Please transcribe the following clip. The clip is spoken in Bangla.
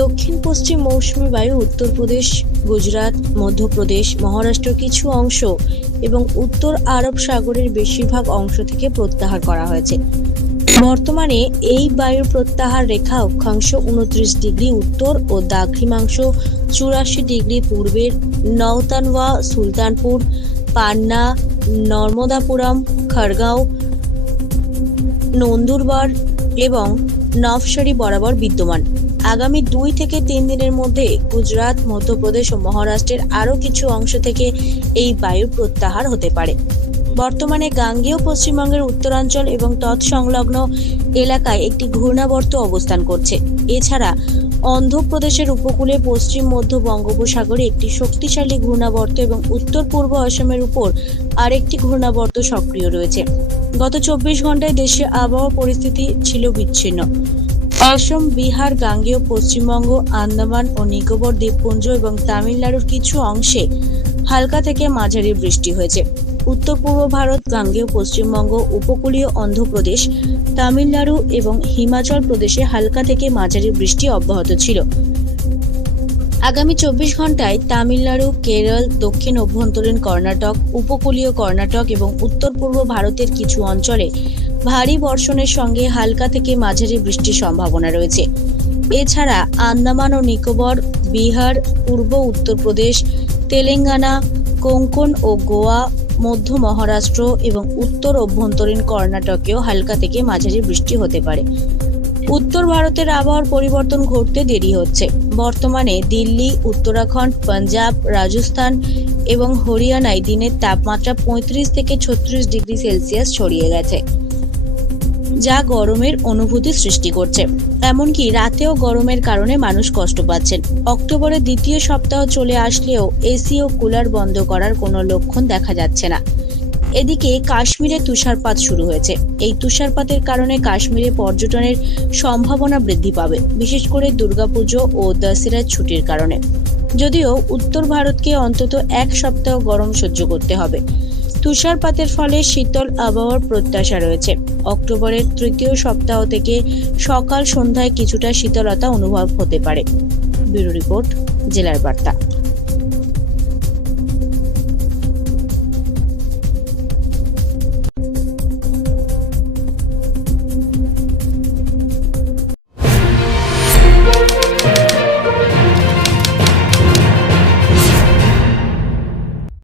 দক্ষিণ পশ্চিম মৌসুমী বায়ু উত্তরপ্রদেশ গুজরাট, মধ্যপ্রদেশ মহারাষ্ট্র কিছু অংশ এবং উত্তর আরব সাগরের বেশিরভাগ অংশ থেকে প্রত্যাহার করা হয়েছে। বর্তমানে এই বায়ুর প্রত্যাহার রেখা অক্ষাংশ উনত্রিশ ডিগ্রি উত্তর ও দাক্ষিণাংশ চুরাশি ডিগ্রি পূর্বের নওতানওয়া, সুলতানপুর, পান্না, নর্মদাপুরম খড়গাঁও নন্দুরবার এবং নভসারি বরাবর বিদ্যমান। আগামী দুই থেকে তিন দিনের মধ্যে গুজরাট, মধ্যপ্রদেশ ও মহারাষ্ট্রের আরও কিছু অংশ থেকে এই বায়ু প্রত্যাহার হতে পারে। বর্তমানে গাঙ্গেয় পশ্চিমবঙ্গের উত্তরাঞ্চল এবং তৎসংলগ্ন এলাকায় একটি ঘূর্ণাবর্ত অবস্থান করছে। এছাড়া অন্ধ্রপ্রদেশের উপকূলে পশ্চিম, মধ্য বঙ্গোপসাগরে একটি শক্তিশালী ঘূর্ণাবর্ত এবং উত্তর পূর্ব আসামের উপর আরেকটি ঘূর্ণাবর্ত সক্রিয় রয়েছে। গত চব্বিশ ঘন্টায় দেশে আবহাওয়া পরিস্থিতি ছিল বিচ্ছিন্ন। অসম, বিহার, গাঙ্গেয়, পশ্চিমবঙ্গ, আন্দামান ও নিকোবর দ্বীপপুঞ্জ এবং তামিলনাড়ুর কিছু অংশে হালকা থেকে মাঝারি বৃষ্টি হয়েছে। উত্তর পূর্ব ভারত, গাঙ্গেয়, পশ্চিমবঙ্গ, উপকূলীয় অন্ধ্রপ্রদেশ, তামিলনাড়ু এবং হিমাচল প্রদেশে হালকা থেকে মাঝারি বৃষ্টি অব্যাহত ছিল। আগামী চব্বিশ ঘন্টায় তামিলনাড়ু, কেরল, দক্ষিণ অভ্যন্তরীণ কর্ণাটক, উপকূলীয় কর্ণাটক এবং উত্তর পূর্ব ভারতের কিছু অঞ্চলে ভারী বর্ষণের সঙ্গে হালকা থেকে মাঝারি বৃষ্টির সম্ভাবনা রয়েছে। এছাড়া আন্দামান ও নিকোবর, বিহার, পূর্ব উত্তরপ্রদেশ তেলেঙ্গানা, কোঙ্কন ও গোয়া, মধ্য মহারাষ্ট্র এবং উত্তর অভ্যন্তরীণ কর্ণাটকেও হালকা থেকে মাঝারি বৃষ্টি হতে পারে। উত্তর ভারতের আবহাওয়ার পরিবর্তন ঘটতে দেরি হচ্ছে। বর্তমানে দিল্লি, উত্তরাখণ্ড, পাঞ্জাব, রাজস্থান এবং হরিয়ানায় দিনের তাপমাত্রা পঁয়ত্রিশ থেকে ছত্রিশ ডিগ্রি সেলসিয়াস ছড়িয়ে গেছে, যা গরমের অনুভূতি সৃষ্টি করছে। এমনকি রাতেও গরমের কারণে মানুষ কষ্ট পাচ্ছেন। অক্টোবরের দ্বিতীয় সপ্তাহ চলে আসলেও এসি ও কুলার বন্ধ করার কোনো লক্ষণ দেখা যাচ্ছে না। এদিকে কাশ্মীরে তুষারপাত শুরু হয়েছে। এই তুষারপাতের কারণে কাশ্মীরে পর্যটনের সম্ভাবনা বৃদ্ধি পাবে, বিশেষ করে দুর্গাপুজো ও দশেরার ছুটির কারণে। যদিও উত্তর ভারতকে অন্তত এক সপ্তাহ গরম সহ্য করতে হবে। তুষারপাতের ফলে শীতল আবহাওয়ার প্রত্যাশা রয়েছে। অক্টোবরের তৃতীয় সপ্তাহ থেকে সকাল সন্ধ্যায় কিছুটা শীতলতা অনুভব হতে পারে। ব্যুরো রিপোর্ট, জেলার বার্তা।